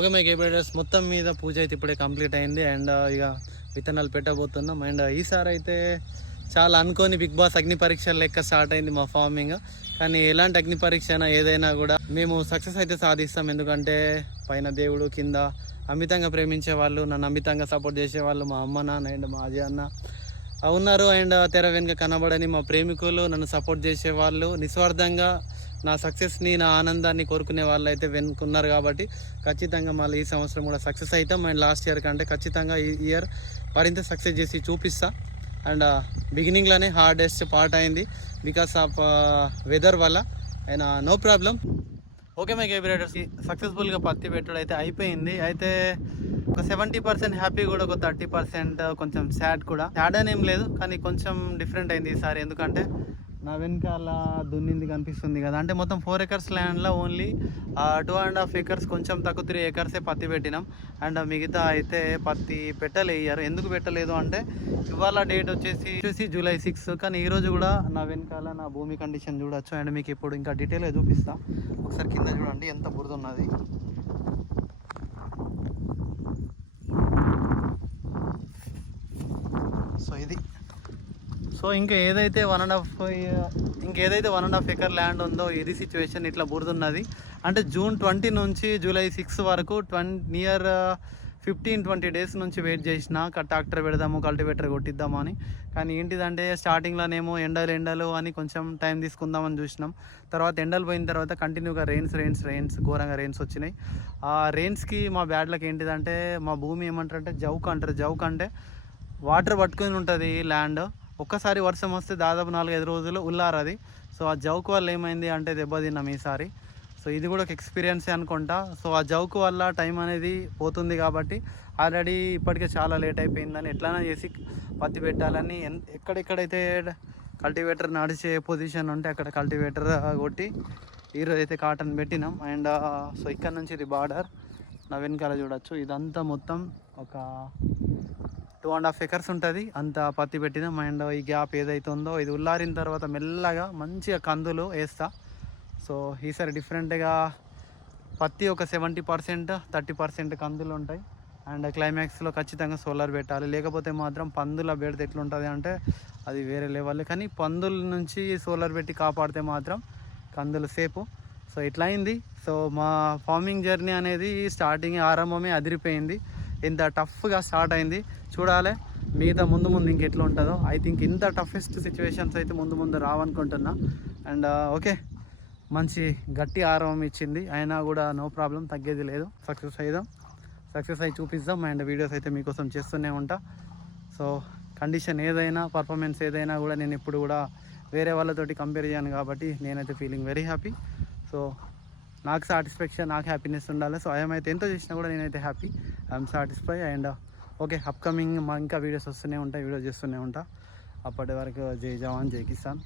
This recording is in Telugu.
ఓకే మై బ్రదర్స్, మొత్తం మీద పూజ అయితే ఇప్పుడే కంప్లీట్ అయింది. అండ్ ఇక విత్తనాలు పెట్టబోతున్నాం. అండ్ ఈసారి అయితే చాలా అనుకోని బిగ్ బాస్ అగ్ని పరీక్ష లెక్క స్టార్ట్ అయింది మా ఫార్మింగ్. కానీ ఎలాంటి అగ్ని పరీక్ష అయినా ఏదైనా కూడా మేము సక్సెస్ అయితే సాధిస్తాం. ఎందుకంటే పైన దేవుడు, కింద అమితంగా ప్రేమించే వాళ్ళు, నన్ను అమితంగా సపోర్ట్ చేసేవాళ్ళు మా అమ్మ, నాన్న అండ్ మా అజయ్ అన్న ఉన్నారు. అండ్ తెర వెనుక కనబడని మా ప్రేమికులు, నన్ను సపోర్ట్ చేసేవాళ్ళు, నిస్వార్థంగా నా సక్సెస్ని, నా ఆనందాన్ని కోరుకునే వాళ్ళు అయితే వెనుకున్నారు. కాబట్టి ఖచ్చితంగా మళ్ళీ ఈ సంవత్సరం కూడా సక్సెస్ అవుతాం. అండ్ లాస్ట్ ఇయర్ కంటే ఖచ్చితంగా ఈ ఇయర్ మరింత సక్సెస్ చేసి చూపిస్తా. అండ్ బిగినింగ్లోనే హార్డెస్ట్ పార్ట్ అయింది బికాస్ ఆఫ్ వెదర్ వల్ల. అయినా no problem. Okay my brothers, సక్సెస్ఫుల్గా పత్తి పెట్టుడు అయితే అయిపోయింది. అయితే ఒక 70% హ్యాపీ కూడా, ఒక 30% కొంచెం సాడ్ కూడా. సాడ్ అని ఏం లేదు, కానీ కొంచెం డిఫరెంట్ అయింది ఈసారి. ఎందుకంటే నా వెనకాల దున్నింది కనిపిస్తుంది కదా, అంటే మొత్తం 4 acres ల్యాండ్లో ఓన్లీ 2.5 acres, కొంచెం తక్కువ 3 acres పత్తి పెట్టినాం. అండ్ మిగతా అయితే పత్తి పెట్టలేరు. ఎందుకు పెట్టలేదు అంటే ఇవాళ డేట్ వచ్చేసి July 6, కానీ ఈరోజు కూడా నా వెనకాల నా భూమి కండిషన్ చూడొచ్చు. అండ్ మీకు ఇప్పుడు ఇంకా డీటెయిల్గా చూపిస్తా. ఒకసారి కింద చూడండి ఎంత బురద ఉన్నది. సో ఇది ఇంకా ఏదైతే 1.5 acre ల్యాండ్ ఉందో ఇది సిచ్యువేషన్ ఇట్లా బురదున్నది. అంటే June 20 నుంచి July 6 వరకు నియర్ 15-20 days నుంచి వెయిట్ చేసిన ట్రాక్టర్ పెడదాము, కల్టివేటర్ కొట్టిద్దామని. కానీ ఏంటిదంటే స్టార్టింగ్లోనేమో ఎండలు అని కొంచెం టైం తీసుకుందామని చూసినాం. తర్వాత ఎండలు పోయిన తర్వాత కంటిన్యూగా రెయిన్స్ ఘోరంగా రెయిన్స్ వచ్చినాయి. ఆ రెయిన్స్కి మా బ్యాడ్లకి ఏంటిదంటే మా భూమి ఏమంటారంటే జౌక్ అంటారు. జౌక్ అంటే వాటర్ పట్టుకొని ఉంటుంది ల్యాండ్. ఒక్కసారి వర్షం వస్తే దాదాపు 4-5 రోజులు ఉల్లారది. సో ఆ జౌక్ వల్ల ఏమైంది అంటే దెబ్బతిన్నాం ఈసారి. సో ఇది కూడా ఒక ఎక్స్పీరియన్సే అనుకుంటా. సో ఆ జౌక్ వల్ల టైం అనేది పోతుంది. కాబట్టి ఆల్రెడీ ఇప్పటికే చాలా లేట్ అయిపోయిందని ఎట్లైనా చేసి పత్తి పెట్టాలని ఎక్కడెక్కడైతే కల్టివేటర్ నడిచే పొజిషన్ ఉంటే అక్కడ కల్టివేటర్ కొట్టి ఈరోజు అయితే కాటన్ పెట్టినాం. అండ్ సో ఇక్కడ నుంచి ఇది బార్డర్, నా వెనకాల చూడొచ్చు. ఇదంతా మొత్తం ఒక 2.5 acres ఉంటుంది, అంత పత్తి పెట్టినాం. అండ్ ఈ గ్యాప్ ఏదైతే ఉందో ఇది ఉల్లారిన తర్వాత మెల్లగా మంచిగా కందులు వేస్తా. సో ఈసారి డిఫరెంట్గా పత్తి ఒక 70%, 30% కందులు ఉంటాయి. అండ్ క్లైమాక్స్లో ఖచ్చితంగా సోలార్ పెట్టాలి, లేకపోతే మాత్రం పందుల బెడత ఎట్లుంటుంది అంటే అది వేరే లెవెల్. కానీ పందుల నుంచి సోలార్ పెట్టి కాపాడితే మాత్రం కందులు సేపు. సో ఇట్లా అయింది. సో మా ఫార్మింగ్ జర్నీ అనేది స్టార్టింగ్ ఆరంభమే అదిరిపోయింది. ఇంత టఫ్గా స్టార్ట్ అయింది. చూడాలి మిగతా ముందు ఇంకెట్లా ఉంటుందో. ఐ థింక్ ఇంత టఫెస్ట్ సిచ్యువేషన్స్ అయితే ముందు రావనుకుంటున్నా. అండ్ ఓకే, మంచి గట్టి ఆరంభం ఇచ్చింది. అయినా కూడా నో ప్రాబ్లం, తగ్గేది లేదు. సక్సెస్ అయ్యి చూపిద్దాం. అండ్ వీడియోస్ అయితే మీకోసం చేస్తూనే ఉంటా. సో కండిషన్ ఏదైనా, పర్ఫార్మెన్స్ ఏదైనా కూడా నేను ఇప్పుడు కూడా వేరే వాళ్ళతోటి కంపేర్ చేయను. కాబట్టి నేనైతే ఫీలింగ్ వెరీ హ్యాపీ. సో నాకు సాటిస్ఫాక్షన్, నాకు హ్యాపీనెస్ ఉండాలి. సో అయితే ఎంతో చేసినా కూడా నేనైతే happy, I'm satisfy. And okay, upcoming ఇంకా వీడియోస్ వస్తూనే ఉంటాయి, వీడియోస్ చేస్తూనే ఉంటా. అప్పటి వరకు జై జవాన్, జై కిసాన్.